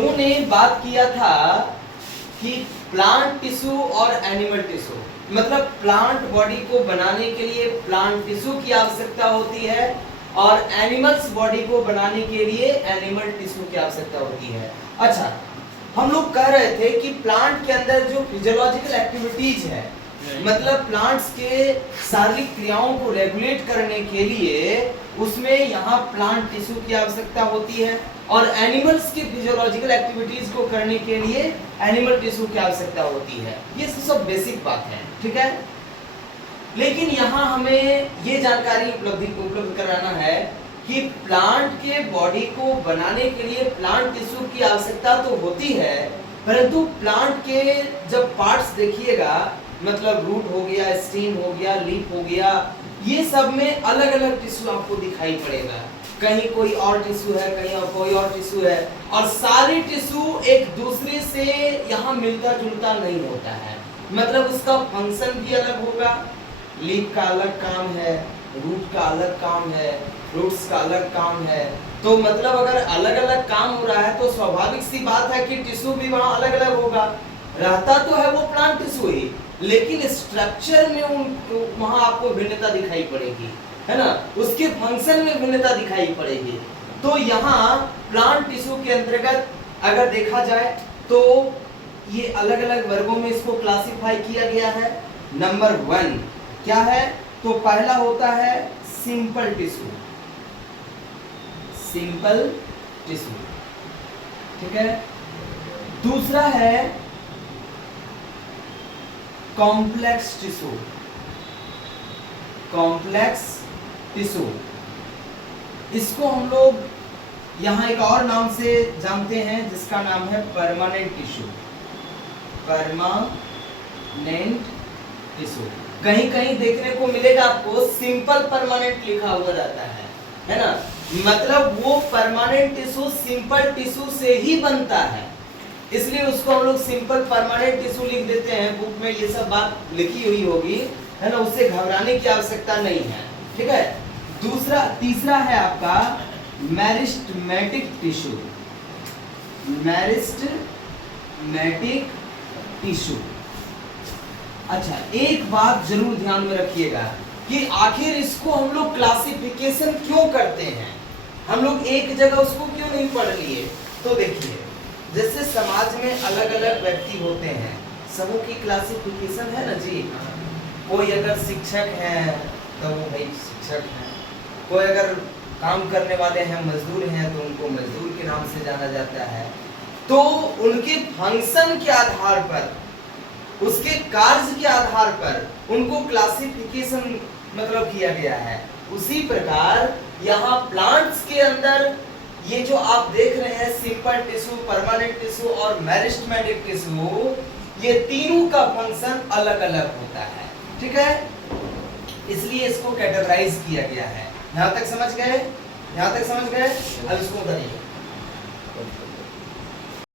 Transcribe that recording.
उन्होंने बात किया था कि प्लांट टिश्यू और एनिमल टिश्यू, मतलब प्लांट बॉडी को बनाने के लिए प्लांट टिश्यू की आवश्यकता होती है और एनिमल्स बॉडी को बनाने के लिए एनिमल टिश्यू की आवश्यकता होती है। अच्छा, हम लोग कह रहे थे कि प्लांट के अंदर जो फिजियोलॉजिकल एक्टिविटीज है, मतलब प्लांट्स के शारीरिक क्रियाओं को रेगुलेट करने के लिए उसमें यहाँ प्लांट टिश्यू की आवश्यकता होती है और एनिमल्स की फिजियोलॉजिकल एक्टिविटीज को करने के लिए एनिमल टिश्यू की आवश्यकता होती है। ये सब बेसिक बात है, ठीक है। लेकिन यहाँ हमें ये जानकारी उपलब्ध कराना है कि प्लांट के बॉडी को बनाने के लिए प्लांट टिश्यू की आवश्यकता तो होती है, परंतु प्लांट के जब पार्ट्स देखिएगा, मतलब रूट हो गया, स्टेम हो गया, लीफ हो गया, ये सब में अलग अलग टिश्यू आपको दिखाई पड़ेगा। कहीं कोई और टिश्यू है, कहीं और कोई और टिश्यू है, और सारे टिश्यू एक दूसरे से यहाँ मिलता जुलता नहीं होता है, मतलब उसका फंक्शन भी अलग होगा। लीफ का अलग काम है, रूट का अलग काम है, फ्रूट्स का अलग काम है। तो मतलब अगर अलग अलग काम हो रहा है तो स्वाभाविक सी बात है कि टिश्यू भी वहाँ अलग अलग होगा। रहता तो है वो प्लांट टिश्यू ही, लेकिन स्ट्रक्चर में वहाँ आपको भिन्नता दिखाई पड़ेगी, है ना, उसके फंक्शन में भिन्नता दिखाई पड़ेगी। तो यहाँ प्लांट टिश्यू के अंतर्गत अगर देखा जाए तो ये अलग अलग वर्गों में इसको क्लासिफाई किया गया है। नंबर 1 क्या है, तो पहला होता है सिंपल टिश्यू, सिंपल टिश्यू, ठीक है। दूसरा है कॉम्प्लेक्स टिश्यू, कॉम्प्लेक्स टिश्यू, इसको हम लोग यहाँ एक और नाम से जानते हैं जिसका नाम है परमानेंट टिश्यू, परमानेंट टिश्यू। कहीं कहीं देखने को मिलेगा आपको सिंपल परमानेंट लिखा हुआ रहता है ना, मतलब वो परमानेंट टिश्यू सिंपल टिश्यू से ही बनता है, इसलिए उसको हम लोग सिंपल परमानेंट टिश्यू लिख देते हैं। बुक में ये सब बात लिखी हुई होगी, है ना, उससे घबराने की आवश्यकता नहीं है, ठीक है। तीसरा है आपका मेरिस्टेमेटिक टिश्यू, मेरिस्टेमेटिक टिश्यू। अच्छा, एक बात जरूर ध्यान में रखिएगा कि आखिर इसको हम लोग क्लासिफिकेशन क्यों करते हैं, हम लोग एक जगह उसको क्यों नहीं पढ़ लिए। तो देखिए, जैसे समाज में अलग अलग व्यक्ति होते हैं, सबों की क्लासिफिकेशन है ना जी। कोई अगर शिक्षक है तो वो भाई शिक्षक है, कोई अगर काम करने वाले हैं, मजदूर हैं, तो उनको मजदूर के नाम से जाना जाता है। तो उनके फंक्शन के आधार पर, उसके कार्य के आधार पर उनको क्लासिफिकेशन मतलब किया गया है। उसी प्रकार यहाँ प्लांट्स के अंदर ये जो आप देख रहे हैं सिंपल टिश्यू, परमानेंट टिश्यू और मेरिस्टेमेटिक टिश्यू, ये तीनों का फंक्शन अलग अलग होता है, ठीक है, इसलिए इसको कैटेगराइज किया गया है। यहाँ तक समझ गए, यहाँ तक समझ गए। अब इसको उधर